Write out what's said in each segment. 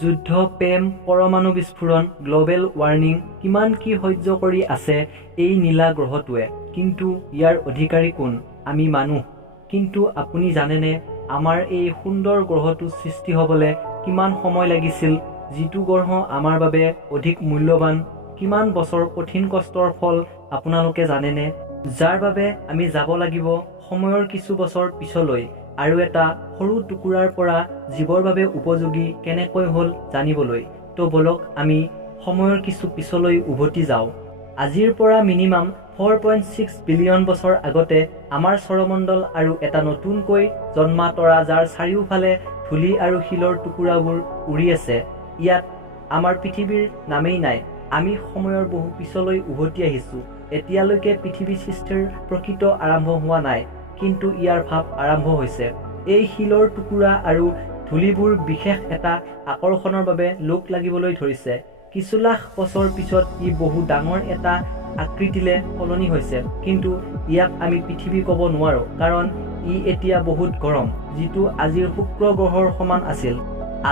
যুদ্ধ, প্ৰেম, পৰমাণু বিস্ফোৰণ, গ্ল'বেল ৱাৰ্মিং কিমান কি সহ্য কৰি আছে এই নীলা গ্ৰহটোৱে। কিন্তু ইয়াৰ অধিকাৰী কোন? আমি মানুহ। কিন্তু আপুনি জানেনে আমাৰ এই সুন্দৰ গ্ৰহটো সৃষ্টি হ'বলৈ কিমান সময় লাগিছিল? যিটো গ্ৰহ আমাৰ বাবে অধিক মূল্যৱান, কিমান বছৰ কঠিন কষ্টৰ ফল আপোনালোকে জানেনে? যাৰ বাবে আমি যাব লাগিব সময়ৰ কিছু বছৰ পিছলৈ আৰু এটা সৰু টুকুৰাৰ পৰা জীৱৰ বাবে উপযোগী কেনেকৈ হ'ল জানিবলৈ। তো বলক আমি সময়ৰ কিছু পিছলৈ উভতি যাওঁ। আজিৰ পৰা মিনিমাম 4.6 বিলিয়ন বছৰ আগতে আমাৰ সৌৰমণ্ডল আৰু এটা নতুনকৈ জন্মা তৰা যাৰ চাৰিওফালে ধূলি আৰু শিলৰ টুকুৰাবোৰ উৰি আছে। ইয়াত আমাৰ পৃথিৱীৰ নামেই নাই। আমি সময়ৰ বহু পিছলৈ উভতি আহিছোঁ। এতিয়ালৈকে পৃথিৱী সৃষ্টিৰ প্ৰকৃত আৰম্ভ হোৱা নাই, কিন্তু ইয়াৰ ভাৱ আৰম্ভ হৈছে। এই শিলৰ টুকুৰা আৰু ধূলিবোৰ বিশেষ এটা আকৰ্ষণৰ বাবে লোক লাগিবলৈ ধৰিছে। কিছু লাখ বছৰ পিছত ই বহু ডাঙৰ এটা আকৃতিলৈ সলনি হৈছে, কিন্তু ইয়াক আমি পৃথিৱী ক'ব নোৱাৰোঁ কাৰণ ই এতিয়া বহুত গৰম, যিটো আজিৰ শুক্ৰ গ্ৰহৰ সমান আছিল।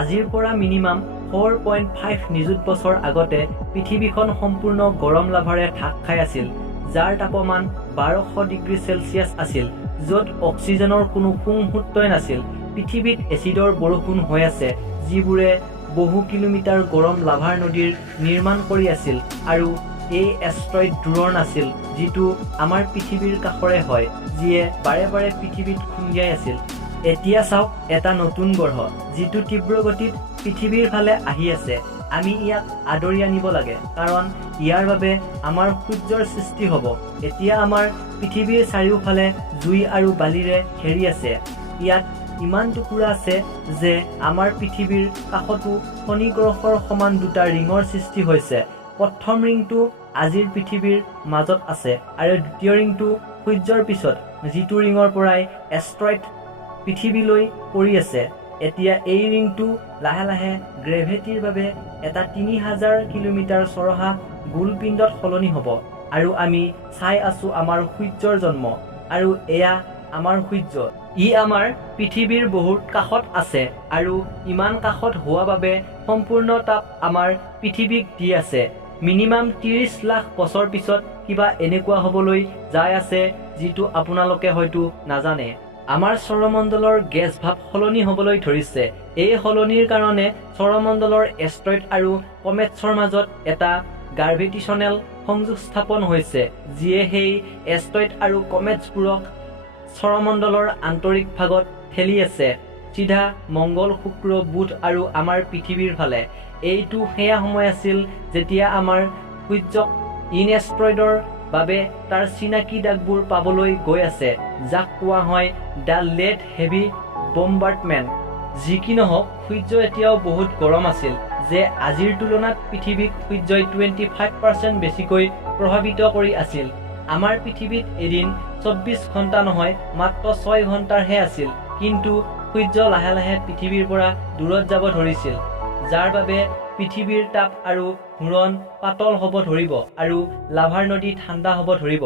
আজিৰ পৰা মিনিমাম 4.5 নিযুত বছৰ আগতে পৃথিৱীখন সম্পূৰ্ণ গৰম লাভাৰে ঢাক খাই আছিল, যাৰ তাপমান 1200 ডিগ্ৰী চেলছিয়াছ আছিল, য'ত অক্সিজেনৰ কোনো মুহূৰ্তই নাছিল। পৃথিৱীত এচিডৰ বৰষুণ হৈ আছে, যিবোৰে বহু কিলোমিটাৰ গৰম লাভাৰ নদীৰ নিৰ্মাণ কৰি আছিল, আৰু এই এষ্ট্ৰইড দূৰৰ নাছিল, যিটো আমাৰ পৃথিৱীৰ কাষৰে হয়, যিয়ে বাৰে বাৰে পৃথিৱীত খুন্দিয়াই আছিল। এতিয়া চাওক এটা নতুন গ্ৰহ, যিটো তীব্ৰ গতিত পৃথিৱীৰ ফালে আহি আছে। আমি ইয়াক আদৰি আনিব লাগে, কাৰণ ইয়াৰ বাবে আমাৰ সূৰ্যৰ সৃষ্টি হ'ব। এতিয়া আমাৰ পৃথিৱীৰ চাৰিওফালে জুই আৰু বালিৰে ঘেৰি আছে। ইয়াত ইমান টুকুৰা আছে যে আমাৰ পৃথিৱীৰ কাষতো শনি গ্ৰহৰ সমান দুটা ৰিঙৰ সৃষ্টি হৈছে। প্ৰথম ৰিংটো আজিৰ পৃথিৱীৰ মাজত আছে আৰু দ্বিতীয় ৰিংটো সূৰ্যৰ পিছত, যিটো ৰিঙৰ পৰাই এষ্ট্ৰইড পৃথিৱীলৈ পৰি আছে। এতিয়া এই ৰিংটো লাহে লাহে গ্ৰেভিটিৰ বাবে এটা 3000 কিলোমিটাৰ চৰহা গোলপিণ্ডত সলনি হ'ব, আৰু আমি চাই আছো আমাৰ সূৰ্যৰ জন্ম। আৰু এয়া আমাৰ সূৰ্য। ই আমাৰ পৃথিৱীৰ বহুত কাষত আছে, আৰু ইমান কাষত হোৱা বাবে সম্পূৰ্ণ তাপ আমাৰ পৃথিৱীক দি আছে। মিনিমাম 30 লাখ বছৰ পিছত কিবা এনেকুৱা হ'বলৈ যাই আছে, যিটো আপোনালোকে হয়তো নাজানে। আমাৰ সৌৰমণ্ডলৰ গেছ ভাৱ সলনি হ'বলৈ ধৰিছে। এই সলনিৰ কাৰণে সৌৰমণ্ডলৰ এষ্ট্ৰইড আৰু কমেটছৰ মাজত এটা গ্ৰেভিটেশ্যনেল সংযোগ স্থাপন হৈছে, যিয়ে সেই এষ্ট্ৰইড আৰু কমেটছবোৰক সৌৰমণ্ডলৰ আন্তৰিক ভাগত ঠেলি আছে, চিধা মংগল, শুক্ৰ, বুধ আৰু আমাৰ পৃথিৱীৰ ফালে। এইটো সেয়া সময় আছিল যেতিয়া আমাৰ সূৰ্যক ইনএষ্ট্ৰইডৰ বাবে তাৰ চিনাকি দাগবোৰ পাবলৈ গৈ আছে, যাক কোৱা হয় দ্য লেট হেভি বম্বাৰ্ডমেণ্ট। যি কি নহওক, সূৰ্য এতিয়াও বহুত গৰম আছিল, যে আজিৰ তুলনাত পৃথিৱীক সূৰ্যই 25% বেছিকৈ প্ৰভাৱিত কৰি আছিল। আমাৰ পৃথিৱীত এদিন 24 ঘণ্টা নহয়, মাত্ৰ 6 ঘণ্টাৰহে আছিল, কিন্তু সূৰ্য লাহে লাহে পৃথিৱীৰ পৰা দূৰত যাব ধৰিছিল, যাৰ বাবে পৃথিৱীৰ তাপ আৰু ঘূৰ্ণন পাতল হ'ব ধৰিব আৰু লাভাৰ নদী ঠাণ্ডা হ'ব ধৰিব।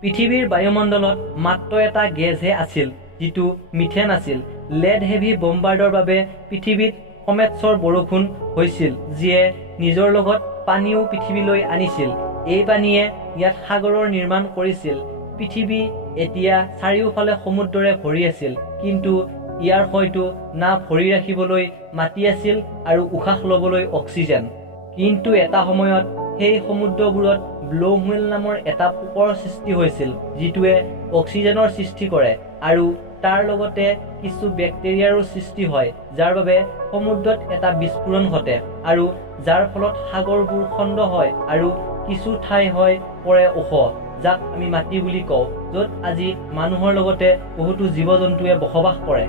পৃথিৱীৰ বায়ুমণ্ডলত মাত্ৰ এটা গেছহে আছিল, যিটো মিথেন আছিল। লেড হেভি বম্বাৰ্ডৰ বাবে পৃথিৱীত কমেটছৰ বৰষুণ হৈছিল, যিয়ে নিজৰ লগত পানীও পৃথিৱীলৈ আনিছিল। এই পানীয়ে ইয়াত সাগৰৰ নিৰ্মাণ কৰিছিল। পৃথিৱী এতিয়া চাৰিওফালে সমুদ্ৰৰে ভৰি আছিল, কিন্তু ইয়াৰ হয়তো না ভৰি ৰাখিবলৈ মাটি আছিল আৰু উশাহ ল'বলৈ অক্সিজেন। কিন্তু এটা সময়ত সেই সমুদ্ৰবোৰত ব্ল' হুৱেল নামৰ এটা পোকৰ সৃষ্টি হৈছিল, যিটোৱে অক্সিজেনৰ সৃষ্টি কৰে, আৰু তাৰ লগতে কিছু বেক্টেৰিয়াৰো সৃষ্টি হয়, যাৰ বাবে সমুদ্ৰত এটা বিস্ফোৰণ ঘটে, আৰু যাৰ ফলত সাগৰবোৰ খণ্ড হয় আৰু কিছু ঠাই হৈ পৰে ওখ, যাক আমি মাটি বুলি কওঁ, য'ত আজি মানুহৰ লগতে বহুতো জীৱ জন্তুৱে বসবাস কৰে।